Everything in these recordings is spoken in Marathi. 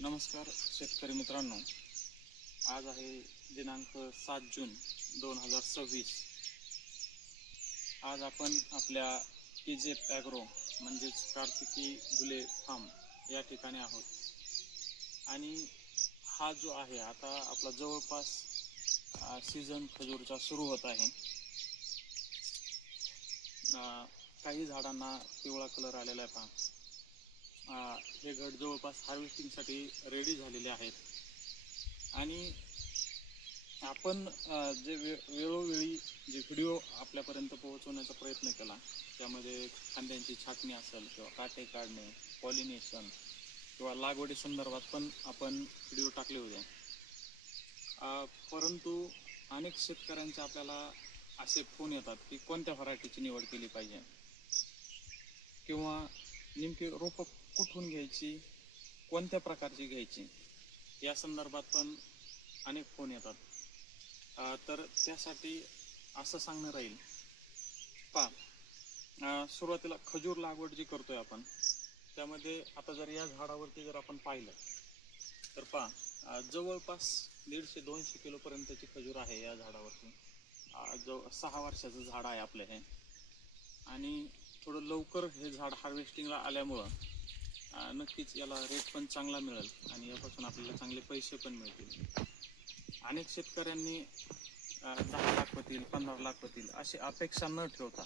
नमस्कार शेतकरी मित्रांनो, आज आहे दिनांक 7 जून 2026। आज आपण आपल्या केजेप ॲग्रो म्हणजेच कार्तिकी गुले फार्म या ठिकाणी आहोत आणि हा जो आहे आता आपला जवळपास सीझन खजूरचा सुरू होत आहे। काही झाडांना पिवळा कलर आलेला आहे पहा। हे घड जवळपास हार्वेस्टिंगसाठी रेडी झालेले आहेत आणि आपण जे वेळोवेळी जे व्हिडिओ आपल्यापर्यंत पोहोचवण्याचा प्रयत्न केला, त्यामध्ये फांद्यांची छाटणी असेल किंवा काटे काढणे, पॉलिनेशन किंवा लागवडी संदर्भात पण आपण व्हिडिओ टाकले होते। परंतु अनेक शेतकऱ्यांचे आपल्याला असे फोन येतात की कोणत्या व्हरायटीची निवड केली पाहिजे किंवा नेमकी रोपं कुठून घ्यायची, कोणत्या प्रकारची घ्यायची, या संदर्भात पण अनेक फोन येतात। तर त्यासाठी असं सांगणं राहील, सुरुवातीला खजूर लागवड जी करतोय आपण, त्यामध्ये आता जर या झाडावरती जर आपण पाहिलं तर जवळपास 150-200 किलोपर्यंतची खजूर आहे या झाडावरती। जो 6 वर्षाचं झाड आहे आपलं हे, आणि थोडं लवकर हे झाड हार्वेस्टिंगला आल्यामुळं नक्कीच याला रेट पण चांगला मिळेल आणि यापासून आपल्याला चांगले पैसे पण मिळतील। अनेक शेतकऱ्यांनी 10 लाख होतील, 15 लाख होतील अशी अपेक्षा न ठेवता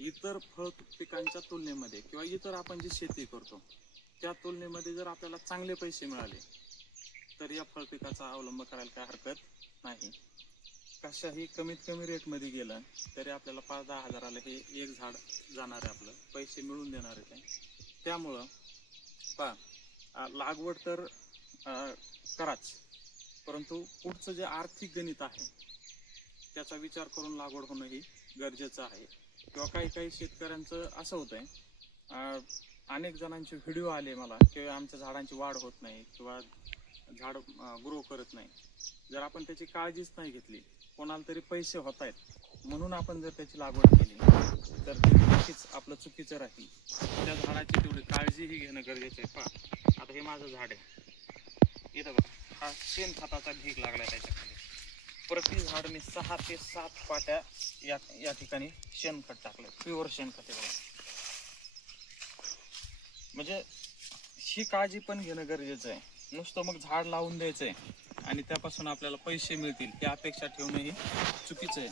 इतर फळ पिकांच्या तुलनेमध्ये किंवा इतर आपण जी शेती करतो त्या तुलनेमध्ये जर आपल्याला चांगले पैसे मिळाले तर या फळ पिकाचा अवलंब करायला काय हरकत नाही। कशाही कमीत कमी रेटमध्ये गेलं तरी आपल्याला 5-10 हजाराला हे एक झाड जाणार आहे, आपलं पैसे मिळून देणार आहे ते। त्यामुळं लागवड तर कराच, परंतु पुढचं जे आर्थिक गणित आहे त्याचा विचार करून लागवड होणं ही गरजेचं आहे। किंवा काही शेतकऱ्यांचं असं होतंय, अनेक जणांचे व्हिडिओ आले मला की आमच्या झाडांची वाढ होत नाही किंवा झाड ग्रो करत नाही। जर आपण त्याची काळजीच नाही घेतली, कोणाला तरी पैसे होत आहेत म्हणून आपण जर त्याची लागवड केली तर ते नक्कीच आपलं चुकीचं राहील। त्या झाडाची तेवढी काळजीही घेणं गरजेचं आहे। आता हे माझं झाड आहे, इथं बघा हा शेणखताचा ढीग लागला त्याच्याखाली। प्रति झाड मी 6 ते 7 पाट्या या ठिकाणी शेणखत टाकलं, प्युअर शेणखत आहे बघा। म्हणजे ही काळजी पण घेणं गरजेचं आहे। नुसतं मग झाड लावून द्यायचंय आणि त्यापासून आपल्याला पैसे मिळतील ही अपेक्षा ठेवणंही चुकीचं आहे।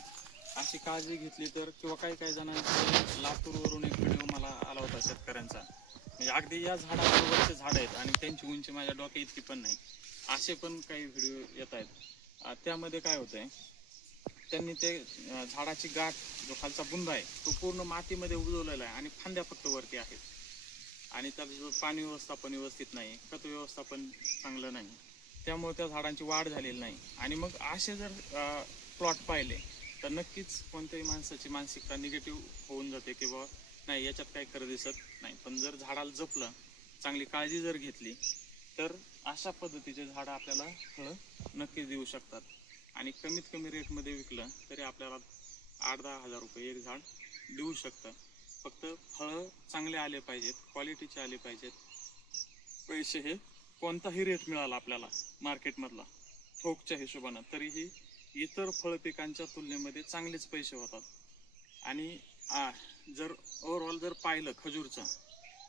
अशी काळजी घेतली तर, किंवा काही जणांचे लातूरवरून एक व्हिडिओ मला आला होता शेतकऱ्यांचा, म्हणजे अगदी या झाडाबरोबरचे झाड आहेत आणि त्यांची उंची माझ्या डोक्या इतकी पण नाही, असे पण काही व्हिडिओ येत आहेत। त्यामध्ये काय होतंय, त्यांनी ते झाडाची गाठ जो खालचा बुंदा आहे तो पूर्ण मातीमध्ये उगवलेला आहे आणि फांद्या फक्त वरती आहेत आणि त्याचं पाणी व्यवस्थापन व्यवस्थित नाही, खत व्यवस्थापन चांगलं नाही, त्यामुळे त्या झाडांची वाढ झालेली नाही। आणि मग असे जर प्लॉट पाहिले तर नक्कीच कोणत्याही माणसाची मानसिकता निगेटिव्ह होऊन जाते की बाबा नाही याच्यात काही खरं दिसत नाही। पण जर झाडाला जपलं, चांगली काळजी जर घेतली तर अशा पद्धतीचे झाडं आपल्याला फळं नक्कीच देऊ शकतात आणि कमीत कमी रेटमध्ये विकलं तरी आपल्याला 8-10 हजार रुपये एक झाड देऊ शकतं। फक्त फळं चांगले आले पाहिजेत, क्वालिटीचे आले पाहिजेत। पैसे हे कोणताही रेट मिळाला आपल्याला मार्केटमधला ठोकच्या हिशोबानं तरीही इतर फळ पिकांच्या तुलनेमध्ये चांगलेच पैसे होतात। आणि जर ओव्हरऑल जर पाहिलं खजूरचं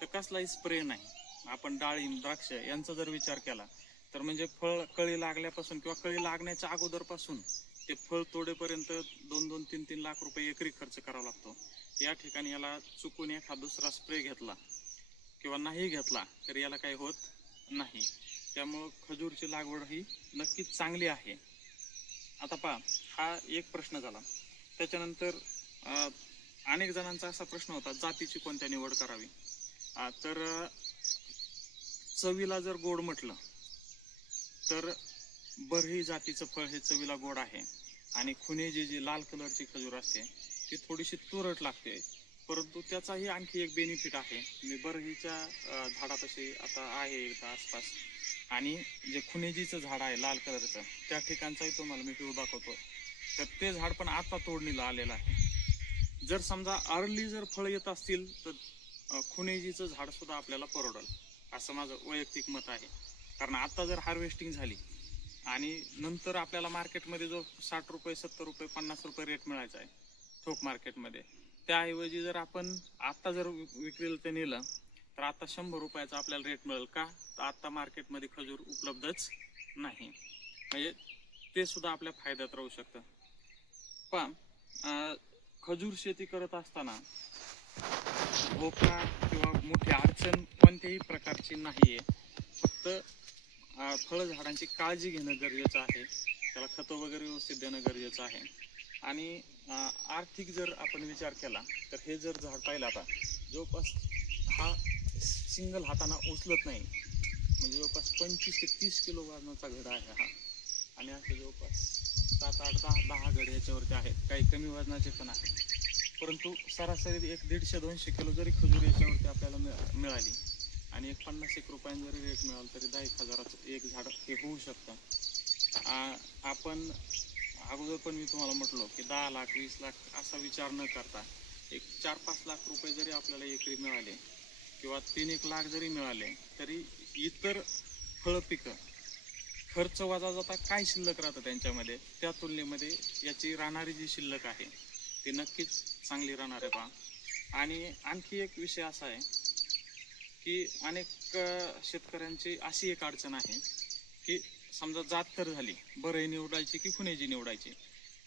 तर कसलाही स्प्रे नाही, आपण डाळिंब, द्राक्ष यांचा जर विचार केला तर म्हणजे फळ कळी लागल्यापासून किंवा कळी लागण्याच्या अगोदरपासून ते फळ तोडेपर्यंत 2-2, 3-3 लाख रुपये एकरी खर्च करावा लागतो। या ठिकाणी याला चुकून एखादा दुसरा स्प्रे घेतला किंवा नाही घेतला तर याला काही होत नाही। त्यामुळं खजूरची लागवड ही नक्कीच चांगली आहे। आता पहा, हा एक प्रश्न झाला। त्याच्यानंतर अनेक जणांचा असा प्रश्न होता जातीची कोणत्या निवड करावी। तर चवीला जर गोड म्हटलं तर बरही जातीचं फळ हे चवीला गोड आहे आणि खुनेजी जी लाल कलरची खजूर असते ती थोडीशी तुरट लागते, परंतु त्याचाही आणखी एक बेनिफिट आहे। मी बरहीच्या झाडापाशी आता आहे इथं आसपास, आणि जे खुनेजीचं झाड आहे लाल कलरचं त्या ठिकाणचाही तुम्हाला मी व्ह्यू दाखवतो। तर ते झाड पण आता तोडणीला आलेलं आहे। जर समजा अर्ली जर फळ येत असतील तर खुनेजीचं झाड सुद्धा आपल्याला परवडेल, असं माझं वैयक्तिक मत आहे। कारण आता जर हार्वेस्टिंग झाली आणि नंतर आपल्याला मार्केटमध्ये जो 60 रुपये 70 रुपये 50 रुपये रेट मिळायचा आहे ठोक मार्केटमध्ये, त्याऐवजी जर आपण आता जर विक्रीला ते नेलं तर आता 100 रुपयाचा आपल्याला रेट मिळेल का, तर आता मार्केटमध्ये खजूर उपलब्धच नाही. म्हणजे ते सुद्धा आपल्या फायद्यात राहू शकतं. पण खजूर शेती करत असताना धोका किंवा मोठी अडचण कोणत्याही प्रकारची नाही आहे. फक्त फळझाडांची काळजी घेणं गरजेचं आहे, त्याला खतं वगैरे व्यवस्थित देणं गरजेचं आहे. आणि आर्थिक जर आपण विचार केला तर हे जर झाड पाहिलं आता जवळपास हा सिंगल हाताना उचलत नाही, म्हणजे जवळपास 25 ते 30 किलो वजनाचा घड आहे हा. आणि असे जवळपास 7 8 10 घड याच्यावरती आहेत, काही कमी वजनाचे पण आहेत. परंतु सरासरी 150-200 किलो जरी खजूर याच्यावरती आपल्याला मिळाली आणि एक 50-1 रुपयांनी जरी रेट मिळाला तरी 10,000-1,000चं एक झाड हे होऊ शकतं. आपण अगोदर पण मी तुम्हाला म्हटलो की 10 लाख 20 लाख असा विचार न करता एक 4-5 लाख रुपये जरी आपल्याला एकरी मिळाले किंवा 3-1 लाख जरी मिळाले तरी इतर फळ पिकं खर्च वजा जाता काय शिल्लक राहतं त्यांच्यामध्ये, त्या तुलनेमध्ये याची राहणारी जी शिल्लक आहे ती नक्कीच चांगली राहणार आहे पहा. आणि आणखी एक विषय असा आहे की अनेक शेतकऱ्यांची अशी एक अडचण आहे की समजा जात तर झाली, बरही निवडायची की खुनेजी निवडायची,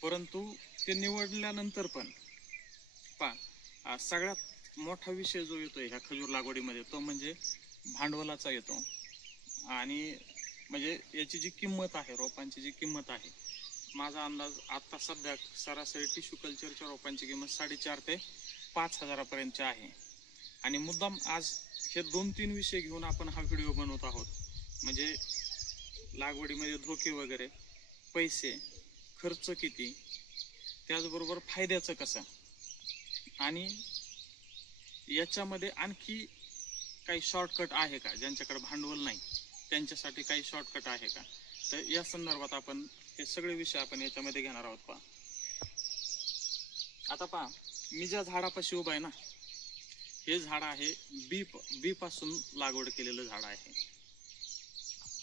परंतु ते निवडल्यानंतर पण पहा सगळ्यात मोठा विषय जो येतो ह्या खजूर लागवडीमध्ये तो म्हणजे भांडवलाचा येतो. आणि म्हणजे याची जी किंमत आहे, रोपांची जी किंमत आहे, माझा अंदाज आता सध्या सरासरी टिश्यू कल्चरच्या रोपांची किंमत 4,500 ते 5,000पर्यंतची आहे. आणि मुद्दाम आज हे 2-3 विषय घेऊन आपण हा व्हिडिओ बनवत आहोत. म्हणजे लागवडीमध्ये धोके वगैरे, पैसे, खर्च किती, त्याचबरोबर फायद्याचं कसं, आणि याच्यामध्ये आणखी काही शॉर्टकट आहे का, ज्यांच्याकडे भांडवल नाही त्यांच्यासाठी काही शॉर्टकट आहे का, तर या संदर्भात आपण हे सगळे विषय आपण याच्यामध्ये घेणार आहोत. पहा आता पहा मी ज्या झाडापाशी उभा आहे ना, हे झाड आहे बी पासून लागवड केलेलं झाड आहे.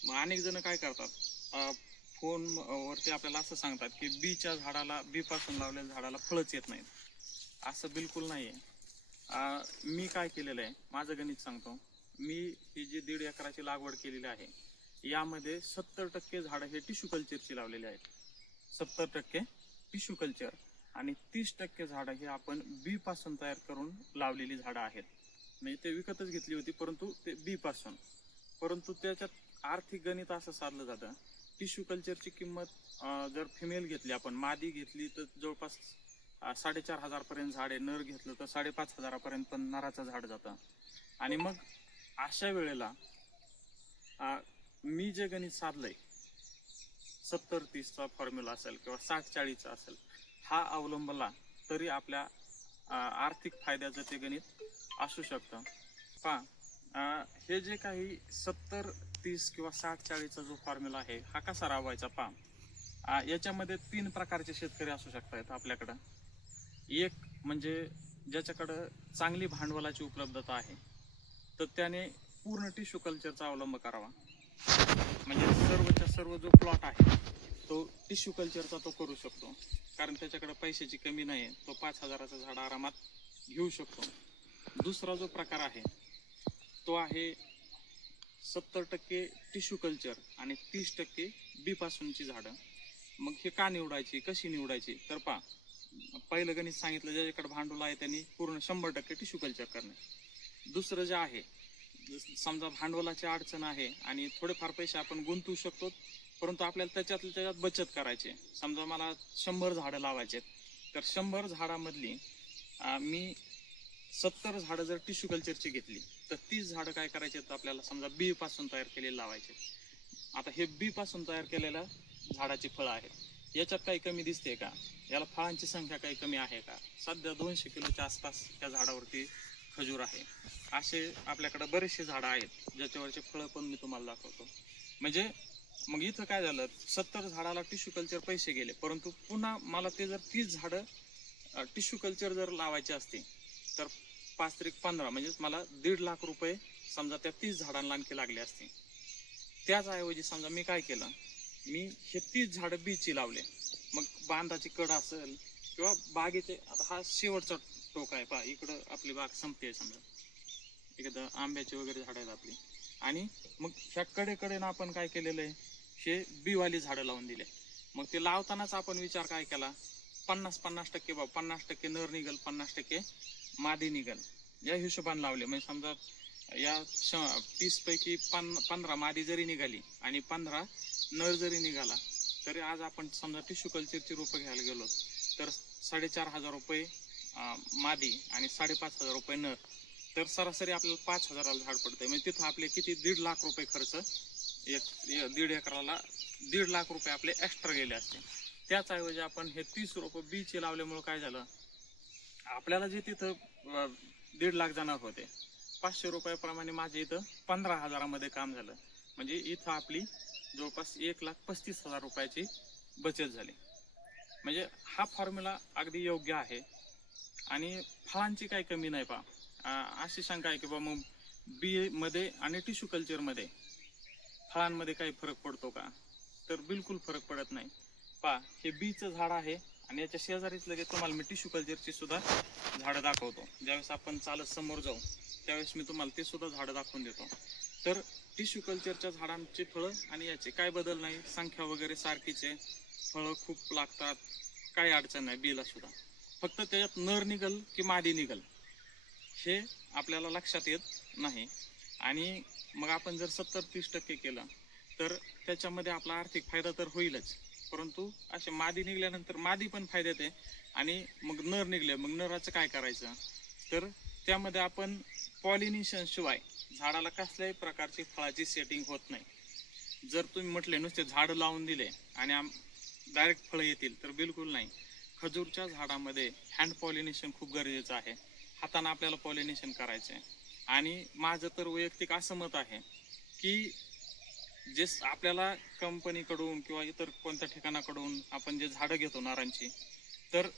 मग अनेक जण काय करतात, फोन वरती आपल्याला असं सांगतात की बीच्या झाडाला, बी पासून लावलेल्या झाडाला फळच येत नाहीत. असं बिलकुल नाही आहे. मी काय केलेलं आहे, माझं गणित सांगतो. मी ही जी 1.5 एकराची लागवड केलेली आहे यामध्ये 70% झाडं हे टिश्यू कल्चरची लावलेली आहेत. 70% टिश्यू कल्चर आणि 30% झाडं हे आपण बी पासून तयार करून लावलेली झाडं आहेत. म्हणजे ते विकतच घेतली होती, परंतु ते बी पासून. परंतु त्याच्यात आर्थिक गणित असं साधलं जातं, टिश्यू कल्चरची किंमत जर फिमेल घेतली आपण, मादी घेतली तर जवळपास 4,500 पर्यंत झाड आहे, नर घेतलं तर 5,500 पर्यंत पण नराचं झाड जातं. आणि मग अशा वेळेला मी जे गणित साधलंय 70-30चा फॉर्म्युला असेल किंवा 60-40चा असेल, हा अवलंबला तरी आपल्या आर्थिक फायद्याचं ते गणित असू शकतं. पहा हे जे काही 70-30 किंवा 60-40चा जो फॉर्म्युला आहे हा कसा राबवायचा पहा. याच्यामध्ये 3 प्रकारचे शेतकरी असू शकतात आपल्याकडं. एक म्हणजे ज्याच्याकडं चांगली भांडवलाची उपलब्धता आहे तर त्याने पूर्ण टिश्यू कल्चरचा अवलंब करावा. म्हणजे सर्वच्या सर्व जो प्लॉट आहे तो टिश्यू कल्चरचा तो करू शकतो, कारण त्याच्याकडे पैशाची कमी नाही, तो 5,000चं झाड आरामात घेऊ शकतो. दुसरा जो प्रकार आहे तो आहे 70% टिश्यू कल्चर आणि 30% बी पासूनची झाडं. मग हे का निवडायची, कशी निवडायची, तर पहा पहिलं गणित सांगितलं, ज्याच्याकडे भांडवल आहे त्यांनी पूर्ण 100% टिश्यू कल्चर करणे. दुसरं जे आहे, समजा भांडवलाची अडचण आहे आणि थोडेफार पैसे आपण गुंतवू शकतो, परंतु आपल्याला त्याच्यात बचत करायची. समजा मला 100 झाडं लावायचे तर 100 झाडामधली मी 70 झाडं जर टिश्यू कल्चरची घेतली तर 30 झाडं काय करायचे, तर आपल्याला समजा बी पासून तयार केलेले लावायचे. आता हे बी पासून तयार केलेल्या झाडाची फळं आहेत, याच्यात काही कमी दिसते का, याला फळांची संख्या काही कमी आहे का, सध्या 200 किलोच्या आसपास त्या झाडावरती खजूर आहे. असे आपल्याकडे बरेचसे झाडं आहेत ज्याच्यावरचे फळं पण मी तुम्हाला दाखवतो. म्हणजे मग इथं काय झालं, 70 झाडाला टिश्यू कल्चर पैसे गेले, परंतु पुन्हा मला ते जर 30 झाडं टिश्यू कल्चर जर लावायचे असते तर 5 त्रिक 15 म्हणजे मला 1.5 लाख रुपये समजा त्या 30 झाडांना आणखी लागले असते. त्याचऐवजी समजा मी काय केलं, मी हे 30 झाडं बीची लावले. मग बांधाची कड असेल किंवा बागेचे, आता हा शेवटचा टोक आहे पहा, इकडं आपली बाग संपते समजा, इकडं आंब्याची वगैरे झाडं आहेत आपली. आणि मग ह्या कडेकडेनं आपण काय केलेलं आहे, हे बीवाली झाडं लावून दिले. मग ते लावतानाच आपण विचार काय केला, 50-50% 50% नर निघल, 50% मादी निघल, या हिशोबाने लावले. म्हणजे समजा या 30 पैकी 15 मादी जरी निघाली आणि 15 नर जरी निघाला, तरी आज आपण समजा टिश्यू कल्चरची रोपं घ्यायला गेलो तर 4,500 रुपये मादी आणि 5,500 रुपये नर, तर सरासरी आपल्याला 5,000ला झाड पडतंय. म्हणजे तिथं आपले किती 1.5 लाख रुपये खर्च, 1.5 एकराला 1.5 लाख रुपये आपले एक्स्ट्रा गेले असते. त्याचऐवजी आपण हे 30 रोपं बीचे लावल्यामुळे काय झालं, आपल्याला जे तिथं 1.5 लाख जाणार होते, 500 रुपयाप्रमाणे माझे इथं 15,000मध्ये काम झालं. म्हणजे इथं आपली जवळपास 1,35,000 रुपयाची बचत झाली. म्हणजे हा फॉर्म्युला अगदी योग्य आहे. आणि फळांची काही कमी नाही पहा. अशी शंका आहे की बा मग बी मध्ये आणि टिश्यू कल्चरमध्ये फळांमध्ये काही फरक पडतो का, तर बिलकुल फरक पडत नाही. पहा, हे बीचं झाड आहे आणि याच्या शेजारीच लगेच तुम्हाला मी टिश्यू कल्चरची सुद्धा झाडं दाखवतो. ज्यावेळेस आपण चालत समोर जाऊ त्यावेळेस मी तुम्हाला ते सुद्धा झाडं दाखवून देतो. तर टिश्यू कल्चरच्या झाडांची फळं आणि याचे काय बदल नाही, संख्या वगैरे सारखीच आहे, फळं खूप लागतात, काही अडचण नाही बीला सुद्धा. फक्त त्याच्यात नर निघल की मादी निघल हे आपल्याला लक्षात येत नाही. आणि मग आपण जर 70-30% केलं तर त्याच्यामध्ये आपला आर्थिक फायदा तर होईलच, परंतु असे मादी निघल्यानंतर मादी पण फायद्यात आहे. आणि मग नर निघले, मग नराचं काय करायचं, तर त्यामध्ये आपण पॉलिनेशन शिवाय झाडाला कसल्याही प्रकारची फळाची सेटिंग होत नाही. जर तुम्ही म्हटले नुसते झाडं लावून दिले आणि डायरेक्ट फळं येतील, तर बिलकुल नाही. खजूरच्या झाडामध्ये हँड पॉलिनेशन खूप गरजेचं आहे, हाताने आपल्याला पॉलिनेशन करायचं आहे. आणि माझं तर वैयक्तिक असं मत आहे की जे आपल्याला कंपनीकडून किंवा इतर कोणत्या ठिकाणाकडून आपण जे झाडं घेतो नारांची, तर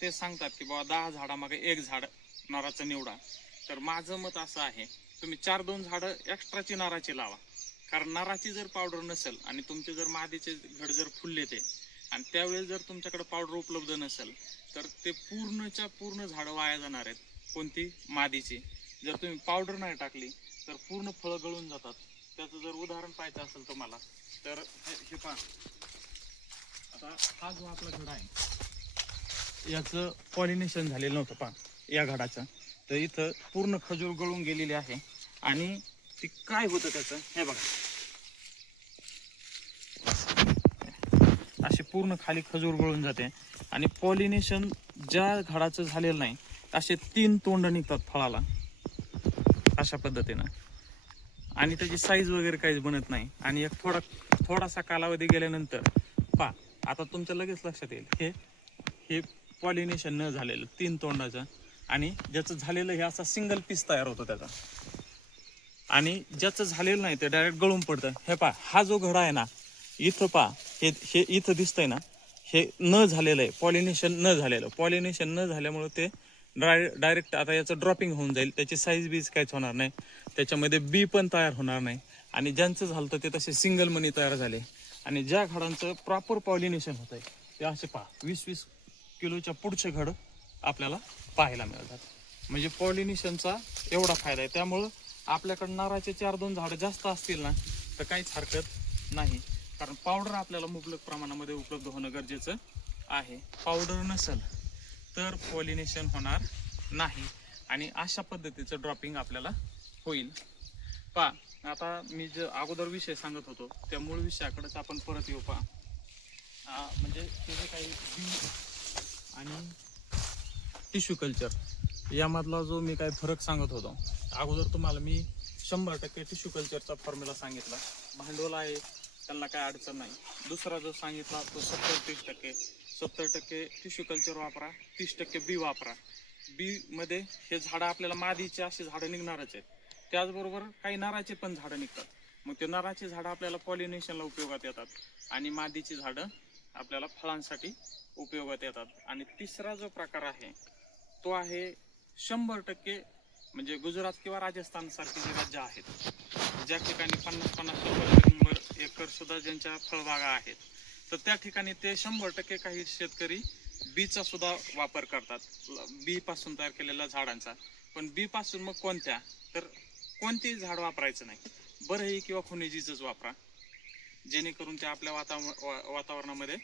ते सांगतात की बाबा 10 झाडामागे 1 झाड नाराचं निवडा. तर माझं मत असं आहे, तुम्ही 4-2 झाडं एक्स्ट्राची नाराची लावा. कारण नाराची जर पावडर नसेल आणि तुमचे जर मादीचे घड जर फुलले ते, आणि त्यावेळेस जर तुमच्याकडे पावडर उपलब्ध नसेल, तर ते पूर्णच्या पूर्ण झाडं वाया जाणार आहेत. कोणती, मादीची. जर तुम्ही पावडर नाही टाकली तर पूर्ण फळं गळून जातात. त्याचं जर उदाहरण पाहायचं असेल तुम्हाला, तर हे पहा, आता हा जो आपला घड आहे याचं पॉलिनेशन झालेलं नव्हतं पहा या घडाचं, तर इथं पूर्ण खजूर गळून गेलेली आहे. आणि ती काय होतं त्याचं हे बघा, अशी पूर्ण खाली खजूर गळून जाते. आणि पॉलिनेशन ज्या झाडाचं झालेलं नाही असे 3 तोंड निघतात फळाला अशा पद्धतीनं, आणि त्याची साईज वगैरे काहीच बनत नाही. आणि एक थोडासा कालावधी गेल्यानंतर पहा, आता तुमच्या लगेच लक्षात येईल हे पॉलिनेशन न झालेलं 3 तोंडाचं, आणि ज्याचं झालेलं हे असा सिंगल पीस तयार होतो त्याचा, आणि ज्याचं झालेलं नाही ते डायरेक्ट गळून पडतं. हे पहा, हा जो घडा आहे ना, इथं पहा, हे इथं दिसतंय ना, हे न झालेलं आहे, पॉलिनेशन न झालेलं. पॉलिनेशन न झाल्यामुळे ते डायरेक्ट आता याचं ड्रॉपिंग होऊन जाईल, त्याची साईज बीज काहीच होणार नाही, त्याच्यामध्ये बी पण तयार होणार नाही. आणि ज्यांचं झालं ते तसे सिंगल मनी तयार झाले. आणि ज्या घडांचं प्रॉपर पॉलिनेशन होत आहे ते असे पहा 20-20 किलोच्या पुढचे घड आपल्याला पाहायला मिळतात. म्हणजे पॉलिनेशनचा एवढा फायदा आहे. त्यामुळं आपल्याकडे नारळाचे 4-2 झाडं जास्त असतील ना तर काहीच हरकत नाही, कारण पावडर आपल्याला मुबलक प्रमाणामध्ये उपलब्ध होणं गरजेचं आहे. पावडर नसेल तर पॉलिनेशन होणार नाही आणि अशा पद्धतीचं ड्रॉपिंग आपल्याला होईल. पहा, आता मी जे अगोदर विषय सांगत होतो त्या मूळ विषयाकडेच आपण परत येऊ. पहा, म्हणजे ते जे काही बी आणि टिश्यू कल्चर यामधला जो मी काही फरक सांगत होतो अगोदर तुम्हाला, मी 100% टिश्यू कल्चरचा फॉर्म्युला सांगितला. भांडवल आहे त्यांना काय अडचण नाही. दुसरा जो सांगितला तो 70-30%. 70% टिश्यू कल्चर वापरा, 30% बी वापरा. बी मध्ये हे झाडं आपल्याला मादीचे असे झाडं निघणारच आहेत, त्याचबरोबर काही नाराचे पण झाडं निघतात. मग ते नाराची झाडं आपल्याला पॉलिनेशनला उपयोगात येतात आणि मादीची झाडं आपल्याला फळांसाठी उपयोगात येतात. आणि तिसरा जो प्रकार आहे तो आहे 100% म्हणजे गुजरात किंवा राजस्थान सारखी जी राज्य आहेत, ज्या ठिकाणी 50-50 एकर सुद्धा ज्यांच्या फळबागा आहेत, तर त्या ठिकाणी ते 100% काही शेतकरी बीचा सुद्धा वापर करतात, बी पासून तयार केलेल्या झाडांचा. पण बी पासून मग कोणत्या, तर कोणतेही झाड वापरायचं नाही, बरही किंवा खुनिजीचंच वापरा, जेणेकरून ते आपल्या वातावरणामध्ये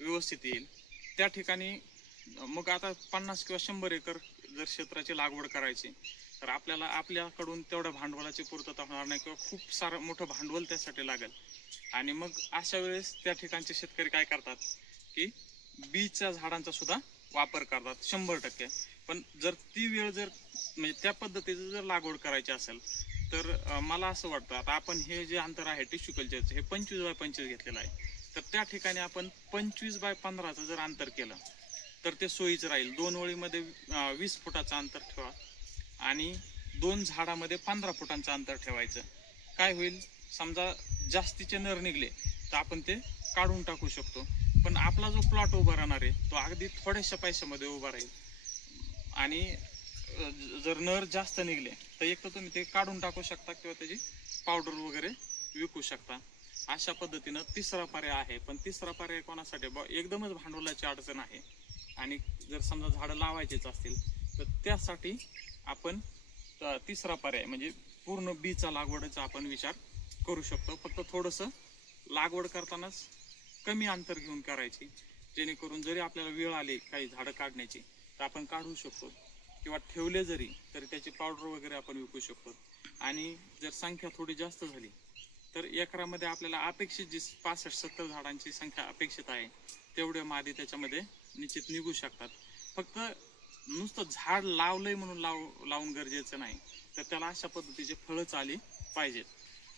व्यवस्थित येईल. त्या ठिकाणी मग आता 50 किंवा 100 एकर जर क्षेत्राची लागवड करायची, तर आपल्याला आपल्याकडून तेवढ्या भांडवलाची पूर्तता होणार नाही किंवा खूप सारं मोठं भांडवल त्यासाठी लागेल. आणि मग अशा वेळेस त्या ठिकाणचे शेतकरी काय करतात की बीच्या झाडांचा सुद्धा वापर करतात 100%. पण जर ती वेळ जर म्हणजे त्या पद्धतीचं जर लागवड करायची असेल, तर मला असं वाटतं, आता आपण हे जे अंतर आहे टिश्यू कल्चरचं हे 25x25 घेतलेलं आहे, तर त्या ठिकाणी आपण 25x15चं जर अंतर केलं तर ते सोयीचं राहील. 2 ओळीमध्ये 20 फुटाचं अंतर ठेवा आणि 2 झाडामध्ये 15 फुटांचं अंतर ठेवायचं. काय होईल, समजा जास्तीचे नर निघले तर आपण ते काढून टाकू शकतो, पण आपला जो प्लॉट उभा राहणार आहे तो अगदी थोड्याशा पैशामध्ये उभा राहील. आणि जर नर जास्त निघले तर एक तर तुम्ही ते काढून टाकू शकता किंवा त्याची पावडर वगैरे विकू शकता. अशा पद्धतीनं तिसरा पर्याय आहे. पण तिसरा पर्याय कोणासाठी, एकदमच भांडवलाची अडचण आहे आणि जर समजा झाडं लावायचीच असतील तर त्यासाठी आपण तिसरा पर्याय म्हणजे पूर्ण बीचा लागवडीचा आपण विचार करू शकतो. फक्त थोडंसं लागवड करतानाच कमी अंतर घेऊन करायची, जेणेकरून जरी आपल्याला वेळ आली काही झाडं काढण्याची तर आपण काढू शकतो, किंवा ठेवले जरी तरी त्याची पावडर वगैरे आपण विकू शकतो. आणि जर संख्या थोडी जास्त झाली तर एकरामध्ये आपल्याला अपेक्षित जी 65-70 झाडांची संख्या अपेक्षित आहे तेवढे मादी त्याच्यामध्ये निश्चित निघू शकतात. फक्त नुसतं झाड लावलंय म्हणून लावून गरजेचं नाही, तर त्याला अशा पद्धतीचे फळच आली पाहिजेत.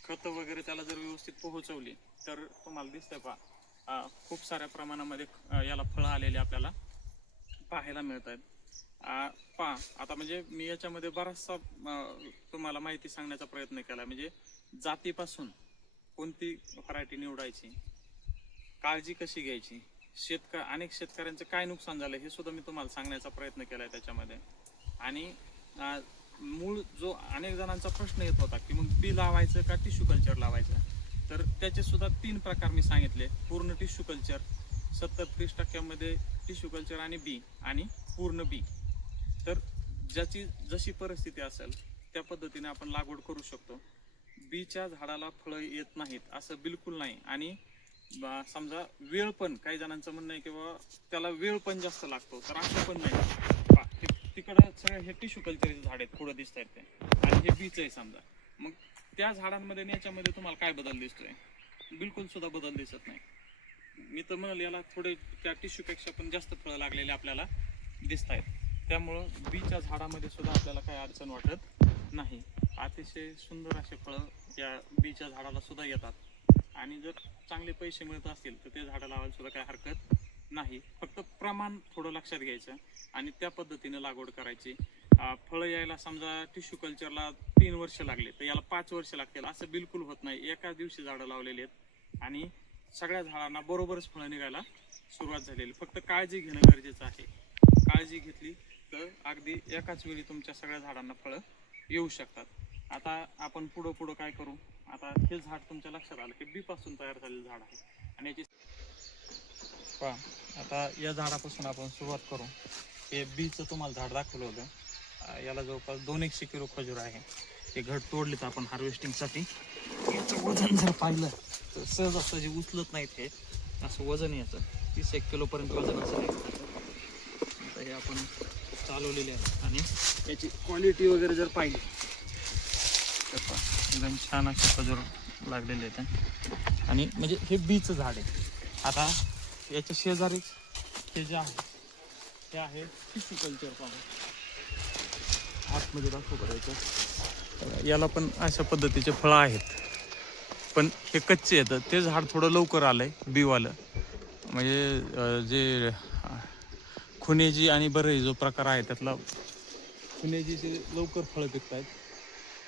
खतं वगैरे त्याला जर व्यवस्थित पोहोचवली तर तुम्हाला दिसतंय पहा, खूप साऱ्या प्रमाणामध्ये याला फळं आलेली आपल्याला पाहायला मिळत आहेत. पहा आता म्हणजे मी याच्यामध्ये बराचसा तुम्हाला माहिती सांगण्याचा प्रयत्न केला, म्हणजे जातीपासून कोणती व्हरायटी निवडायची, काळजी कशी घ्यायची, अनेक शेतकऱ्यांचं काय नुकसान झालं हे सुद्धा मी तुम्हाला सांगण्याचा प्रयत्न केलाय त्याच्यामध्ये. आणि मूळ जो अनेक जणांचा प्रश्न येत होता की मग बी लावायचं का टिश्यू कल्चर लावायचं, तर त्याचे सुद्धा 3 प्रकार मी सांगितले. पूर्ण टिश्यू कल्चर 70-30% टिश्यू कल्चर आणि बी, आणि पूर्ण बी. तर ज्याची जशी परिस्थिती असेल त्या पद्धतीने आपण लागवड करू शकतो. बीच्या झाडाला फळं येत नाहीत असं बिलकुल नाही. आणि समजा वेळ पण, काही जणांचं म्हणणं आहे किंवा त्याला वेळ पण जास्त लागतो, तर असं पण नाही. तिकडं सगळं हे टिश्यू कल्चरचे झाड आहेत पुढे दिसत आहेत ते, आणि हे बीच आहे समजा. मग त्या झाडांमध्ये आणि याच्यामध्ये तुम्हाला काय बदल दिसतोय? बिलकुल सुद्धा बदल दिसत नाही. मी तर म्हणाल याला थोडे त्या टिश्यूपेक्षा पण जास्त फळं लागलेले आपल्याला दिसत आहेत. त्यामुळं बीच्या झाडामध्ये सुद्धा आपल्याला काही अडचण वाटत नाही. अतिशय सुंदर असे फळं या बीच्या झाडाला सुद्धा येतात. आणि जर चांगले पैसे मिळत असतील तर ते झाडं लावायला सुद्धा काही हरकत नाही. फक्त प्रमाण थोडं लक्षात घ्यायचं आणि त्या पद्धतीने लागवड करायची. फळं यायला समजा टिश्यू कल्चरला 3 वर्ष लागले तर याला 5 वर्ष लागतील असं बिलकुल होत नाही. एकाच दिवशी झाडं लावलेली आहेत आणि सगळ्या झाडांना बरोबरच फळं निघायला सुरुवात झालेली. फक्त काळजी घेणं गरजेचं आहे. काळजी घेतली तर अगदी एकाच वेळी तुमच्या सगळ्या झाडांना फळं येऊ शकतात. आता आपण पुढं काय करू, आता हे झाड तुमच्या लक्षात आलं की बी पासून तयार झालेलं झाड आहे. आणि याची पहा, आता या झाडापासून आपण सुरुवात करू. हे बीचं तुम्हाला झाड दाखवलं होतं. याला जवळपास 200 किलो खजूर आहे. हे घड तोडलेत आपण हार्वेस्टिंगसाठी. याचं वजन जर पाहिलं तर सहज असं जे उचलत नाहीत हे असं वजन याचं 30-1 किलोपर्यंत वजन असेल. आता हे आपण चालवलेले आहे आणि याची क्वालिटी वगैरे जर पाहिली तर एकदम छान असे खजूर लागलेले आहेत. आणि म्हणजे हे बीचं झाड आहे. आता याच्या शेजारीच हे जे आहे हे आहे टिश्यू कल्चर. पाहून आतमध्ये दाखवू करायचं. याला पण अशा पद्धतीचे फळं आहेत, पण हे कच्चे येतं. ते झाड थोडं लवकर आलंय बीवालं. म्हणजे जे खुनेजी आणि बरई जो प्रकार आहे त्यातला खुनेजीचे लवकर फळं पिकत आहेत.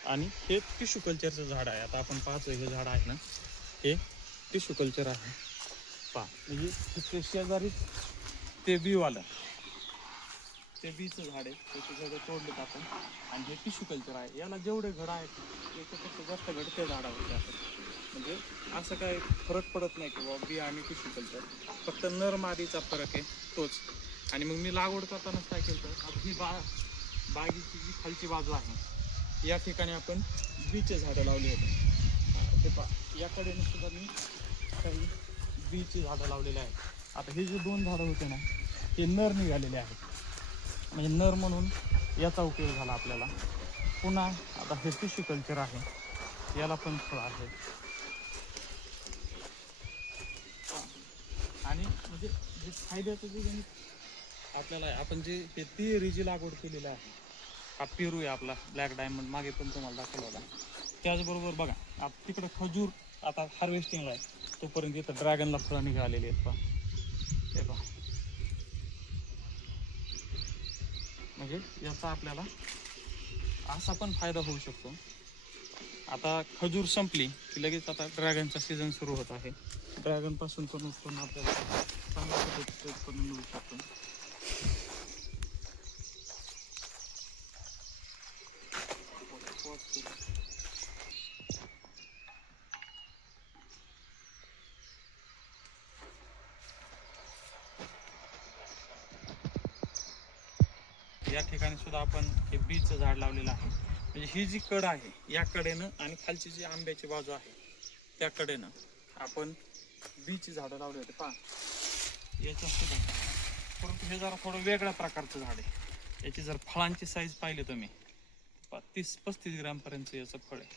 आणि हे टिश्यू कल्चरचं झाड आहे. आता आपण पाहतोय हे झाड आहे ना, हे टिश्यू कल्चर आहे. पहा म्हणजे शेजारी ते बीवालं. ते बीचं झाड आहे त्याचे सगळं तोडलेत आपण. आणि हे टिश्यू कल्चर आहे. याला जेवढे घड आहेत त्याच्यापेक्षा जास्त घड त्या झाडावरती असतात. म्हणजे असं काही फरक पडत नाही की बाबा बी आणि टिश्यू कल्चर, फक्त नर मादीचा फरक आहे तोच. आणि मग मी लागवड करतानाच काय केलं तर आता ही बागेची जी खालची बाजू आहे या ठिकाणी आपण बीचे झाडं लावली होती. हे पहा याकडे सुद्धा मी काही बीची झाडं लावलेली आहेत. आता हे जे 2 झाडं होते ना हे नर निघालेले आहेत, म्हणजे नर म्हणून याचा उपयोग झाला आपल्याला. पुन्हा आता हे टिश्यू कल्चर आहे, याला पण फळ आहे. आणि म्हणजे जे फायद्याचं जे गणित आपल्याला आहे, आपण जे हे तिहेरीची लागवड केलेलं आहे, हा पेरू आहे आपला ब्लॅक डायमंड, मागे पण तुम्हाला दाखवला होता. त्याचबरोबर बघा आता तिकडं खजूर आता हार्वेस्टिंगला आहे, तोपर्यंत इथं ड्रॅगनला फळं निघालेली आहेत. पहा हे पहा, म्हणजे याचा आपल्याला असा पण फायदा होऊ शकतो. आता खजूर संपली की लगेच आता ड्रॅगनचा सीझन सुरू होत आहे. ड्रॅगन पासून पण उत्पन्न आपल्याला चांगल्या पद्धतीचं उत्पन्न मिळू शकतो. या ठिकाणी सुद्धा आपण हे बीचं झाड लावलेलं आहे. म्हणजे ही जी कड आहे या कडेनं आणि खालची जी आंब्याची बाजू आहे त्या कडेनं आपण बीची झाडं लावली होती. पहा याच्यात सुद्धा, परंतु हे जरा थोडं वेगळ्या प्रकारचं झाड आहे. याची जर फळांची साईज पाहिली तुम्ही 30-35 ग्रॅमपर्यंत याचं फळ आहे,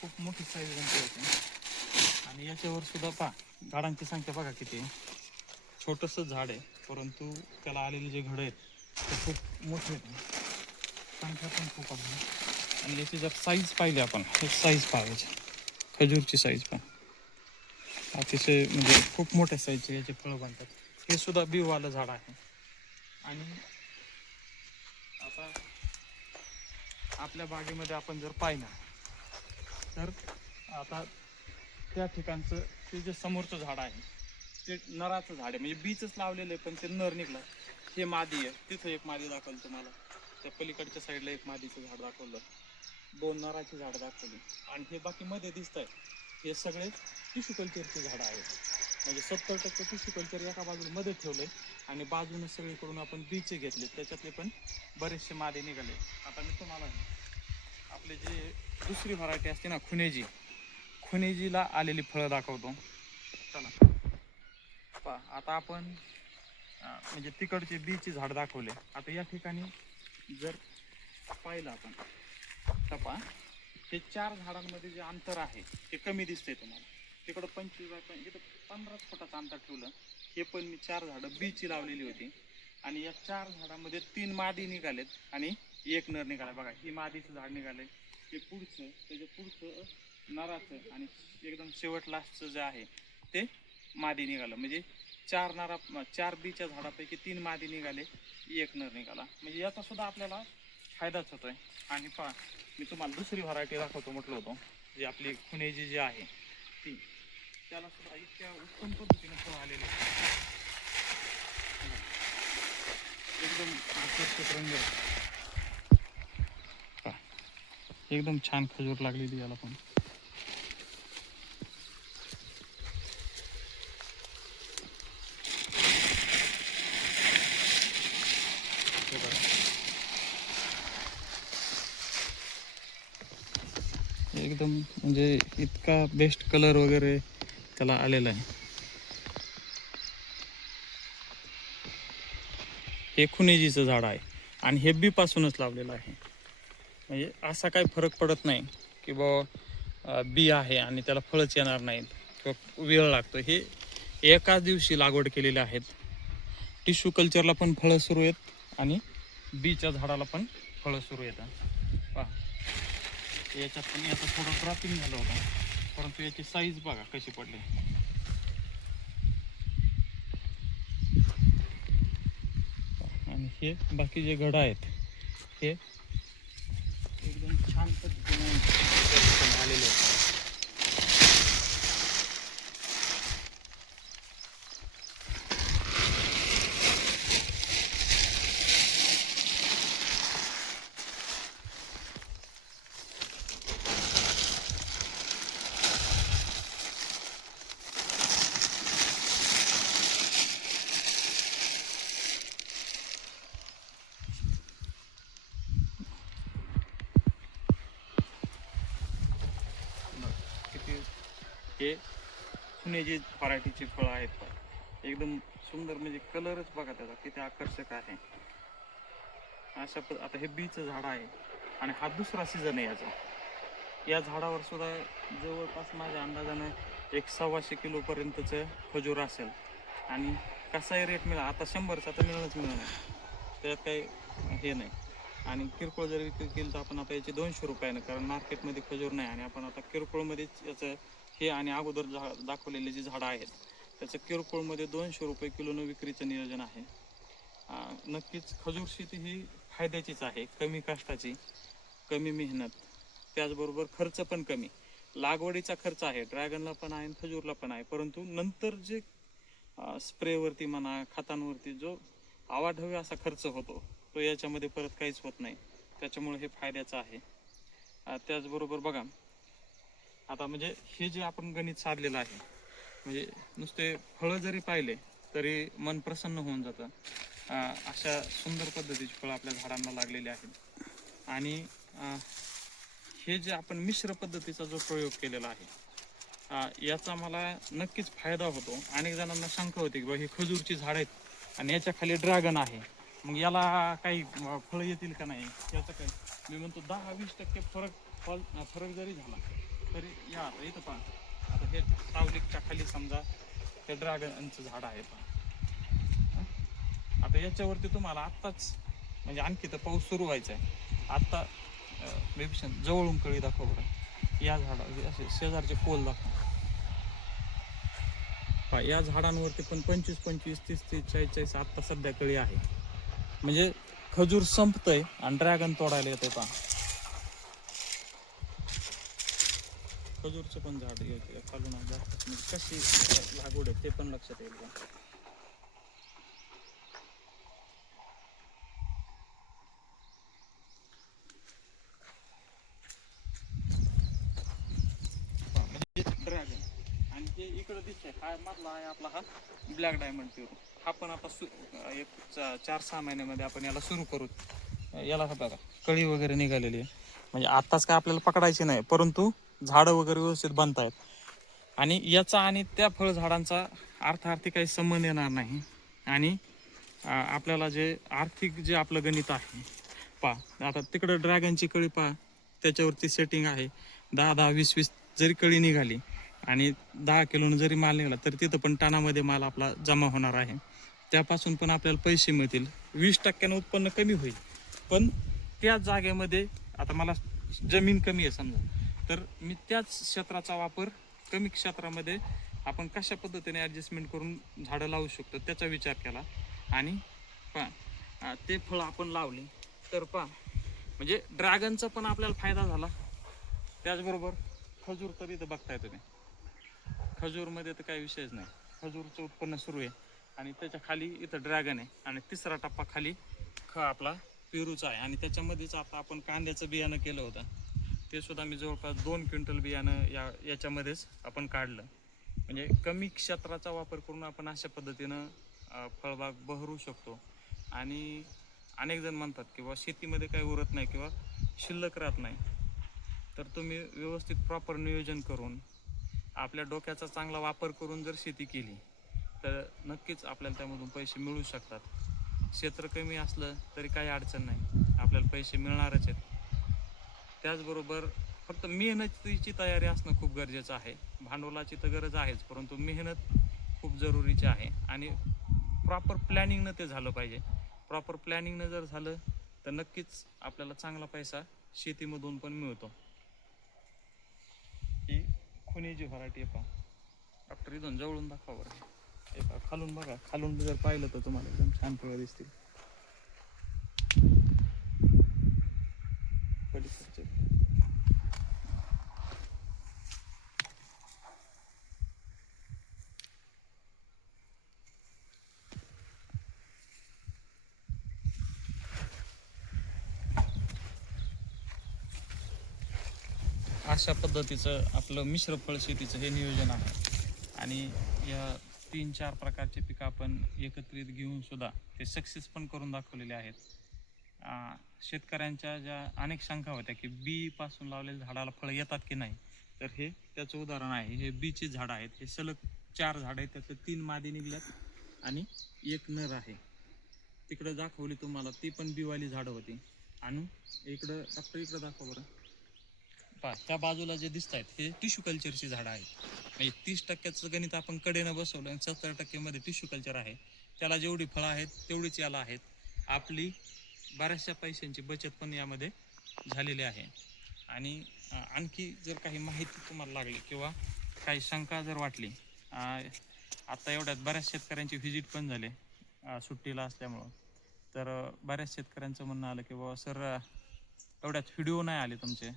खूप मोठी साईज बनते याची. आणि याच्यावर सुद्धा पहा झाडांची संख्या बघा किती आहे. छोटंसं झाड आहे परंतु त्याला आलेले जे घड आहेत ते खूप मोठे आहेत, संख्या पण खूप आहे. आणि याची जर साईज पाहिली आपण, हे साईज पाहायची खजूरची साईज पण अतिशय म्हणजे खूप मोठ्या साईजचे याचे फळं बनतात. हे सुद्धा बीवालं झाड आहे. आणि आता आपल्या बागेमध्ये आपण जर पाहिलं तर आता त्या ठिकाणचं ते जे समोरचं झाड आहे ते नराचं झाड आहे, म्हणजे बीचच लावलेलं आहे पण ते नर निघलं. हे मादी आहे, तिथं एक मादी दाखवलं तुम्हाला, त्या पलीकडच्या साईडला एक मादीचं झाड दाखवलं, 2 नराची झाडं दाखवली. आणि हे बाकी मध्ये दिसत आहे हे सगळे टिश्यू कल्चरची झाडं आहेत. म्हणजे 70% टिश्यू कल्चर एका बाजूला मध्ये ठेवलंय आणि बाजूने सगळीकडून आपण बीचे घेतले, त्याच्यातले पण बरेचसे मादे निघाले. आता मी तुम्हाला आपले जे दुसरी व्हरायटी असते ना खुनेजीला आलेली फळं दाखवतो. चला पहा आता आपण म्हणजे तिकडचे बीचे झाड दाखवले. आता या ठिकाणी जर पाहिलं आपण तर पहा हे 4 झाडांमध्ये जे अंतर आहे ते कमी दिसतंय तुम्हाला. तिकडं 25 इथं 15 फुटाचं अंतर ठेवलं. हे पण मी 4 झाडं बीची लावलेली होती आणि या 4 झाडांमध्ये 3 मादी निघालेत आणि 1 नर निघाला. बघा ही मादीचं झाड निघाले, हे पुढचं त्याच्या पुढचं नराचं आणि एकदम शेवट लास्टचं जे आहे ते मादी निघालं. म्हणजे 4 बीच्या झाडापैकी 3 मादी निघाले, 1 नर निघाला. म्हणजे याचा सुद्धा आपल्याला फायदाच होतोय. आणि पहा मी तुम्हाला दुसरी व्हरायटी दाखवतो म्हटलं होतं, जी आपली खुनेजी जी आहे ती, त्याला सुद्धा इतक्या उत्तम पद्धतीने फळ आलेले एकदम आकर्षक रंग, एकदम छान खजूर लागलेली याला पण. एकदम म्हणजे इतका बेस्ट कलर वगैरे त्याला आलेला आहे. हे खुनेजीचं झाड आहे आणि हे बी पासूनच लावलेलं आहे. म्हणजे असा काही फरक पडत नाही की बाबा बी आहे आणि त्याला फळच येणार नाहीत किंवा वेळ लागतो. हे एकाच दिवशी लागवड केलेले आहेत. टिश्यू कल्चरला पण फळं सुरू आहेत आणि बीच्या झाडाला पण फळं सुरू येतात. पहा याच्यात पण याचं थोडं ड्रॉपिंग झालं होतं परंतु याची साईज बघा कशी पडली. आणि हे बाकी जे घड आहेत हे एकदम छान पद्धतीने आलेले आहेत. हे खुनेजी व्हरायटीची फळं आहेत. एकदम सुंदर, म्हणजे कलरच बघा त्याचा किती आकर्षक आहे. आता हे बीचं झाड आहे आणि हा दुसरा सीझन आहे याचा. या झाडावर सुद्धा जवळपास माझ्या अंदाजानं 100-125 किलोपर्यंतचं खजूर असेल. आणि कसाही रेट मिळाला, आता 100चा तर मिळणार, त्यात काही हे नाही. आणि किरकोळ जर विक्री केली तर आपण आता याची 200 रुपयानं, कारण मार्केटमध्ये खजूर नाही आणि आपण आता किरकोळमध्येच याचं हे आणि अगोदर दाखवलेले जी झाडं आहेत त्याचं किरकोळमध्ये 200 रुपये किलोनं विक्रीचं नियोजन आहे. नक्कीच खजूर शेती ही फायद्याचीच आहे, कमी कष्टाची, कमी मेहनत, त्याचबरोबर खर्च पण कमी. लागवडीचा खर्च आहे, ड्रॅगनला पण आहे आणि खजूरला पण आहे, परंतु नंतर जे स्प्रेवरती म्हणा, खतांवरती जो आवाढव्य असा खर्च होतो तो याच्यामध्ये परत काहीच होत नाही. त्याच्यामुळे हे फायद्याचं आहे. त्याचबरोबर बघा, आता म्हणजे हे जे आपण गणित साधलेलं आहे, म्हणजे नुसते फळं जरी पाहिले तरी मन प्रसन्न होऊन जातं. अशा सुंदर पद्धतीची फळं आपल्या झाडांना लागलेली आहेत. आणि हे जे आपण मिश्र पद्धतीचा जो प्रयोग केलेला आहे याचा मला नक्कीच फायदा होतो. अनेक जणांना शंका होती की बा ही खजूरची झाड आहेत आणि याच्या खाली ड्रॅगन आहे, मग याला काही फळं येतील का नाही, याचं काय. मी म्हणतो 10-20% फरक जरी झाला तरी या इथं पहा, आता हे सावलीच्या खाली समजा हे ड्रॅगनचं झाड आहे पहा. आता याच्यावरती तुम्हाला आत्ताच, म्हणजे आणखी तर पाऊस सुरू व्हायचा आहे आत्ता, बेबीशन जवळून कळी दाखव बरं. या झाडा असे शेजारचे पोल दाखव. या झाडांवरती पण 25-25, 30-30, 40-40 आत्ता सध्या कळी आहे. म्हणजे खजूर संपतंय आणि ड्रॅगन तोडायला येतंय पहा. खजूरचं पण झाड येते खालून जास्त, म्हणजे कशी लागवड आहे ते पण लक्षात येईल का. ड्रॅगन आणि हे इकडं दिसतंय हा मधला आहे आपला, हा ब्लॅक डायमंड पेरू. हा पण आता एक 4-6 महिन्यामध्ये आपण याला सुरू करू. याला हा बघा कळी वगैरे निघालेली आहे, म्हणजे आत्ताच काय आपल्याला पकडायची नाही, परंतु झाडं वगैरे व्यवस्थित बनतायत. आणि याचा आणि त्या फळझाडांचा अर्थार्थी काही संबंध येणार नाही. आणि आपल्याला जे आर्थिक जे आपलं गणित आहे पहा, आता तिकडं ड्रॅगनची कळी पहा, त्याच्यावरती सेटिंग आहे. 10-10, 20-20 जरी कळी निघाली आणि 10 किलोनं जरी माल निघाला तर तिथं पण टनामध्ये माल आपला जमा होणार आहे. त्यापासून पण आपल्याला पैसे मिळतील. 20% उत्पन्न कमी होईल, पण त्याच जागेमध्ये आता मला जमीन कमी आहे समजा, तर मी त्याच क्षेत्राचा वापर कमी क्षेत्रामध्ये आपण कशा पद्धतीने ॲडजस्टमेंट करून झाडं लावू शकतो त्याचा विचार केला. आणि पहा ते फळं आपण लावली तर पहा, म्हणजे ड्रॅगनचा पण आपल्याला फायदा झाला. त्याचबरोबर खजूर तर इथं बघताय तुम्ही, खजूरमध्ये तर काही विषयच नाही, खजूरचं उत्पन्न सुरू आहे. आणि त्याच्या खाली इथं ड्रॅगन आहे आणि तिसरा टप्पा खाली आपला पेरूचा आहे. आणि त्याच्यामध्येच आता आपण कांद्याचं बियाणं केलं होतं, ते सुद्धा मी जवळपास 2 क्विंटल बियाणं याच्यामध्येच आपण काढलं. म्हणजे कमी क्षेत्राचा वापर करून आपण अशा पद्धतीनं फळबाग बहरू शकतो. आणि अनेक जण म्हणतात की बा शेतीमध्ये काही उरत नाही किंवा शिल्लक राहत नाही, तर तुम्ही व्यवस्थित प्रॉपर नियोजन करून आपल्या डोक्याचा चांगला वापर करून जर शेती केली तर नक्कीच आपल्याला त्यामधून पैसे मिळू शकतात. क्षेत्र कमी असलं तरी काही अडचण नाही, आपल्याला पैसे मिळणारच आहेत. त्याचबरोबर फक्त मेहनतीची तयारी असणं खूप गरजेचं आहे. भांडवलाची तर गरज आहेच, परंतु मेहनत खूप जरुरीची आहे. आणि प्रॉपर प्लॅनिंगनं ते झालं पाहिजे. प्रॉपर प्लॅनिंगनं जर झालं तर नक्कीच आपल्याला चांगला पैसा शेतीमधून पण मिळतो. ही खुनेजी व्हरायटी आहे पहा. डॉक्टर इथून जवळून दाखवा बरं. हे पहा खालून बघा, खालून जर पाहिलं तर तुम्हाला एकदम छान फळं दिसतील. अशा पद्धतीचं आपलं मिश्र फळ शेतीचं हे नियोजन आहे. आणि या 3-4 प्रकारचे पिकं आपण एकत्रित घेऊन सुद्धा ते सक्सेस पण करून दाखवलेले आहेत. शेतकऱ्यांच्या ज्या अनेक शंका होत्या की बी पासून लावलेल्या झाडाला फळं येतात की नाही, तर हे त्याचं उदाहरण आहे. हे बीचे झाड आहेत, हे सलग 4 झाड आहेत, त्यात 3 मादी निघल्यात आणि 1 नर आहे. तिकडं दाखवली तुम्हाला, ती पण बीवाली झाडं होती. आणि इकडं डॉक्टर इकडं दाखव बरं. त्या बाजूला जे दिसत आहेत हे टिश्यू कल्चरची झाडं आहेत. म्हणजे 30% गणित आपण कडेनं बसवलं आणि 70% मध्ये टिश्यू कल्चर आहे. त्याला जेवढी फळं आहेत तेवढीच याला आहेत. आपली बऱ्याचशा पैशांची बचत पण यामध्ये झालेली आहे. आणि आणखी जर काही माहिती तुम्हाला लागली किंवा काही शंका जर वाटली, आता एवढ्यात बऱ्याच शेतकऱ्यांची व्हिजिट पण झाले सुट्टीला असल्यामुळं, तर बऱ्याच शेतकऱ्यांचं म्हणणं आलं की बाबा सर एवढ्यात व्हिडिओ नाही आले तुमचे,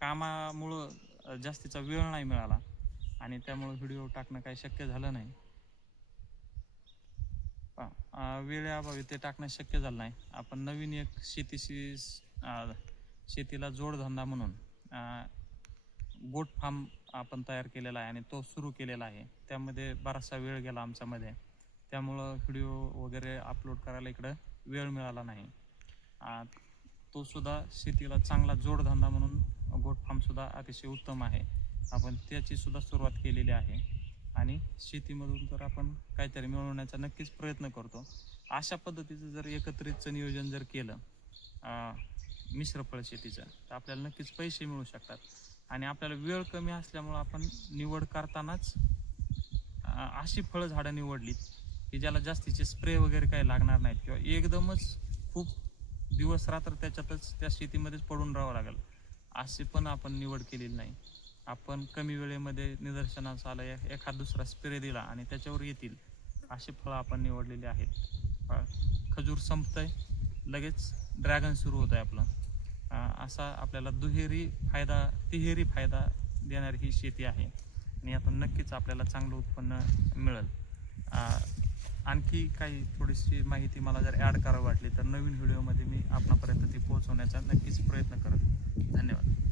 कामामुळं जास्तीचा वेळ नाही मिळाला आणि त्यामुळं व्हिडिओ टाकणं काही शक्य झालं नाही. वेळेअभावी ते टाकणं शक्य झालं नाही. आपण नवीन एक शेतीला जोडधंदा म्हणून गोट फार्म आपण तयार केलेला आहे आणि तो सुरू केलेला आहे. त्यामध्ये बराचसा वेळ गेला आमच्यामध्ये, त्यामुळं व्हिडिओ वगैरे अपलोड करायला इकडं वेळ मिळाला नाही. तो सुद्धा शेतीला चांगला जोडधंदा म्हणून गोट फार्मसुद्धा अतिशय उत्तम आहे. आपण त्याची सुद्धा सुरुवात केलेली आहे आणि शेतीमधून तर आपण काहीतरी मिळवण्याचा नक्कीच प्रयत्न करतो. अशा पद्धतीचं जर एकत्रितचं नियोजन जर केलं मिश्र फळ शेतीचं, तर आपल्याला नक्कीच पैसे मिळू शकतात. आणि आपल्याला वेळ कमी असल्यामुळं आपण निवड करतानाच अशी फळं झाडं निवडलीत की ज्याला जास्तीचे स्प्रे वगैरे काही लागणार नाहीत किंवा एकदमच खूप दिवस रात्र त्याच्यातच त्या शेतीमध्येच पडून राहावं लागेल अशी पण आपण निवड केलेली नाही. आपण कमी वेळेमध्ये निदर्शनास आलं एखाद दुसरा स्प्रे दिला आणि त्याच्यावर येतील अशी फळं आपण निवडलेली आहेत. खजूर संपतंय, लगेच ड्रॅगन सुरू होतं आहे आपलं. असा आपल्याला तिहेरी फायदा देणारी ही शेती आहे आणि यातून नक्कीच आपल्याला चांगलं उत्पन्न मिळेल. आणखी काही थोडीशी माहिती मला जर ॲड करावी वाटली तर नवीन व्हिडिओमध्ये मी आपणापर्यंत ती पोहोचवण्याचा नक्कीच प्रयत्न करेन. धन्यवाद.